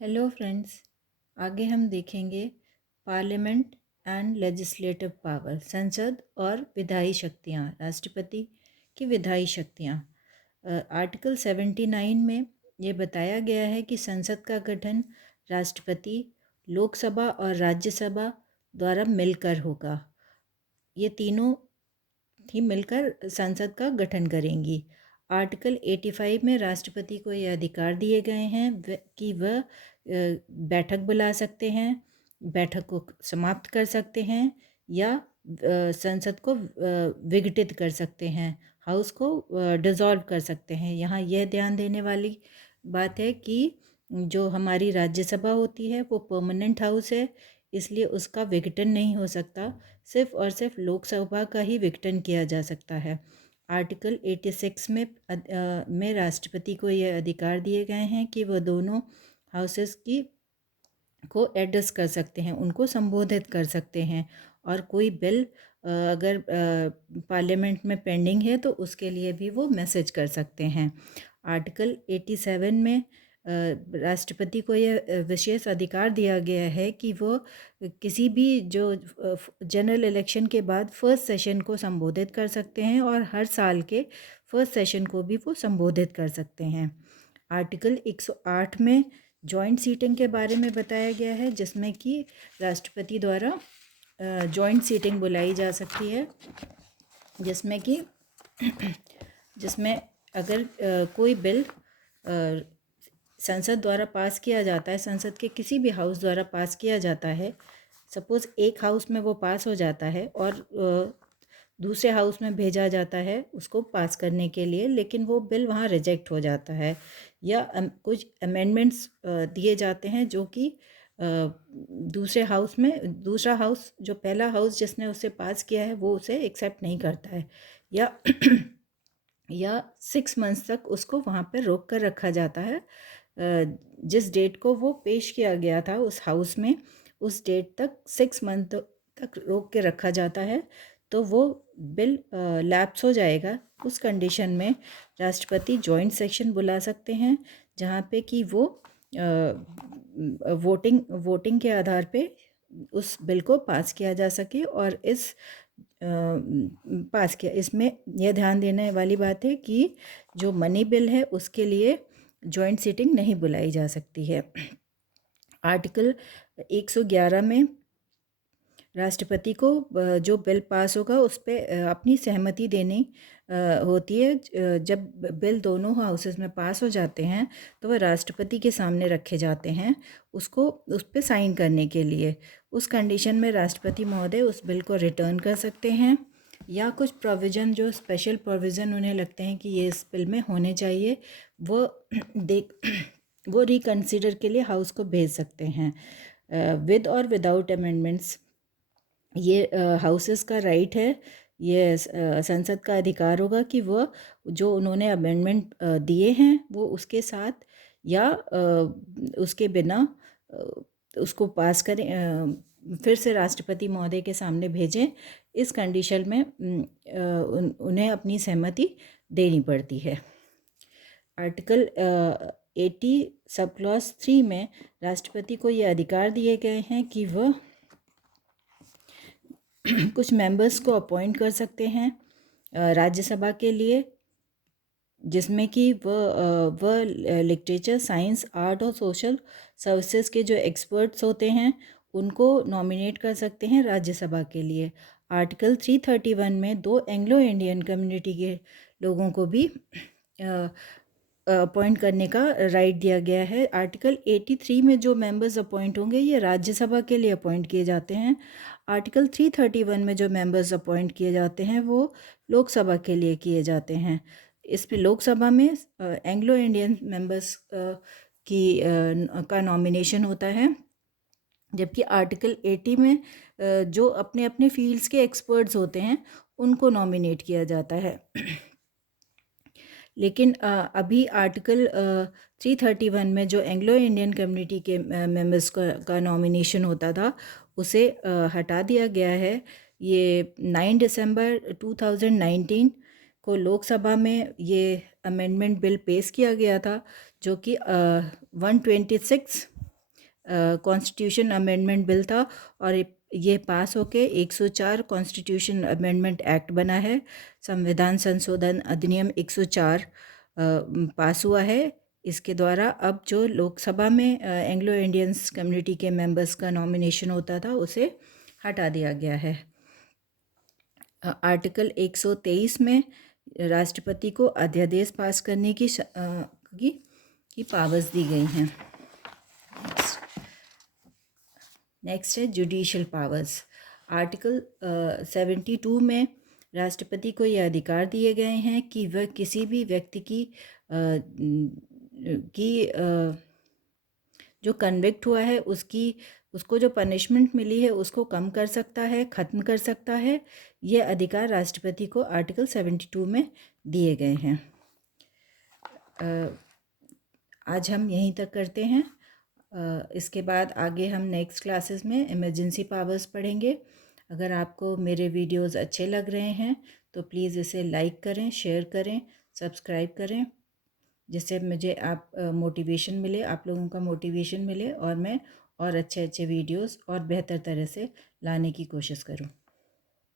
Hello friends, आगे हम देखेंगे पार्लियामेंट एंड लेजिस्लेटिव पावर, संसद और विधायी शक्तियाँ, राष्ट्रपति की विधायी शक्तियाँ। आर्टिकल 79 में ये बताया गया है कि संसद का गठन राष्ट्रपति, लोकसभा और राज्यसभा द्वारा मिलकर होगा। ये तीनों ही मिलकर संसद का गठन करेंगी। आर्टिकल 85 में राष्ट्रपति को ये अधिकार दिए गए हैं कि वह बैठक बुला सकते हैं, बैठक को समाप्त कर सकते हैं या संसद को विघटित कर सकते हैं, हाउस को डिसॉल्व कर सकते हैं। यहाँ यह ध्यान देने वाली बात है कि जो हमारी राज्यसभा होती है वो परमानेंट हाउस है, इसलिए उसका विघटन नहीं हो सकता। सिर्फ और सिर्फ लोकसभा का ही विघटन किया जा सकता है। आर्टिकल 86 में राष्ट्रपति को यह अधिकार दिए गए हैं कि वह दोनों हाउसेस की को एड्रेस कर सकते हैं, उनको संबोधित कर सकते हैं, और कोई बिल अगर पार्लियामेंट में पेंडिंग है तो उसके लिए भी वो मैसेज कर सकते हैं। आर्टिकल 87 में राष्ट्रपति को यह विशेष अधिकार दिया गया है कि वो किसी भी जो जनरल इलेक्शन के बाद फर्स्ट सेशन को संबोधित कर सकते हैं और हर साल के फर्स्ट सेशन को भी वो संबोधित कर सकते हैं। आर्टिकल 108 में जॉइंट सीटिंग के बारे में बताया गया है, जिसमें कि राष्ट्रपति द्वारा जॉइंट सीटिंग बुलाई जा सकती है, जिसमें अगर कोई बिल संसद द्वारा पास किया जाता है, संसद के किसी भी हाउस द्वारा पास किया जाता है, सपोज़ एक हाउस में वो पास हो जाता है और दूसरे हाउस में भेजा जाता है उसको पास करने के लिए, लेकिन वो बिल वहाँ रिजेक्ट हो जाता है या कुछ अमेंडमेंट्स दिए जाते हैं जो कि दूसरे हाउस में, दूसरा हाउस जो पहला हाउस जिसने उसे पास किया है वो उसे एक्सेप्ट नहीं करता है, या 6 मंथ्स तक उसको वहाँ पर रोक कर रखा जाता है। जिस डेट को वो पेश किया गया था उस हाउस में, उस डेट तक 6 मंथ तक रोक के रखा जाता है, तो वो बिल लैप्स हो जाएगा। उस कंडीशन में राष्ट्रपति जॉइंट सेशन बुला सकते हैं, जहाँ पे कि वो वोटिंग के आधार पे उस बिल को पास किया जा सके। और पास किया, इसमें यह ध्यान देने वाली बात है कि जो मनी बिल है उसके लिए जॉइंट सीटिंग नहीं बुलाई जा सकती है। आर्टिकल 111 में राष्ट्रपति को जो बिल पास होगा उस पर अपनी सहमति देनी होती है। जब बिल दोनों हाउसेस में पास हो जाते हैं तो वह राष्ट्रपति के सामने रखे जाते हैं उस पर साइन करने के लिए। उस कंडीशन में राष्ट्रपति महोदय उस बिल को रिटर्न कर सकते हैं, या कुछ प्रोविज़न जो स्पेशल प्रोविज़न उन्हें लगते हैं कि ये इस बिल में होने चाहिए, वो रिकन्सिडर के लिए हाउस को भेज सकते हैं विद और विदाउट अमेंडमेंट्स। ये हाउसेस का राइट है, ये संसद का अधिकार होगा कि वह जो उन्होंने अमेंडमेंट दिए हैं वो उसके साथ या उसके बिना उसको पास करें, फिर से राष्ट्रपति महोदय के सामने भेजें। इस कंडीशन में उन्हें अपनी सहमति देनी पड़ती है। आर्टिकल 80 सब क्लॉज 3 में राष्ट्रपति को ये अधिकार दिए गए हैं कि वह कुछ मेंबर्स को अपॉइंट कर सकते हैं राज्यसभा के लिए, जिसमें कि वह लिटरेचर, साइंस, आर्ट और सोशल सर्विसेज के जो एक्सपर्ट्स होते हैं उनको नॉमिनेट कर सकते हैं राज्यसभा के लिए। आर्टिकल 331 में 2 एंग्लो इंडियन कम्युनिटी के लोगों को भी अपॉइंट करने का राइट दिया गया है। आर्टिकल 83 में जो मेंबर्स अपॉइंट होंगे ये राज्यसभा के लिए अपॉइंट किए जाते हैं। आर्टिकल 331 में जो मेंबर्स अपॉइंट किए जाते हैं वो लोकसभा के लिए किए जाते हैं। इस पे लोकसभा में एंग्लो इंडियन मेंबर्स का नॉमिनेशन होता है, जबकि आर्टिकल 80 में जो अपने अपने फील्ड्स के एक्सपर्ट्स होते हैं उनको नॉमिनेट किया जाता है। लेकिन अभी आर्टिकल 331 में जो एंग्लो इंडियन कम्युनिटी के मेंबर्स का नॉमिनेशन होता था उसे हटा दिया गया है। ये 9 दिसंबर 2019 को लोकसभा में ये अमेंडमेंट बिल पेश किया गया था, जो कि 126 कॉन्स्टिट्यूशन अमेंडमेंट बिल था और ये पास होके 104 कॉन्स्टिट्यूशन अमेंडमेंट एक्ट बना है। संविधान संशोधन अधिनियम 104 पास हुआ है। इसके द्वारा अब जो लोकसभा में एंग्लो इंडियंस कम्युनिटी के मेंबर्स का नॉमिनेशन होता था उसे हटा दिया गया है। आर्टिकल 123 में राष्ट्रपति को अध्यादेश पास करने की पावर्स दी गई हैं। नेक्स्ट है जुडिशियल पावर्स। आर्टिकल 72 में राष्ट्रपति को यह अधिकार दिए गए हैं कि वह किसी भी व्यक्ति जो कन्विक्ट हुआ है उसको जो पनिशमेंट मिली है उसको कम कर सकता है, ख़त्म कर सकता है। ये अधिकार राष्ट्रपति को आर्टिकल 72 में दिए गए हैं। आज हम यहीं तक करते हैं। इसके बाद आगे हम नेक्स्ट क्लासेस में इमरजेंसी पावर्स पढ़ेंगे। अगर आपको मेरे वीडियोस अच्छे लग रहे हैं तो प्लीज़ इसे लाइक करें, शेयर करें, सब्सक्राइब करें, जिससे मुझे मोटिवेशन मिले, आप लोगों का मोटिवेशन मिले और मैं और अच्छे वीडियोस और बेहतर तरह से लाने की कोशिश करूं।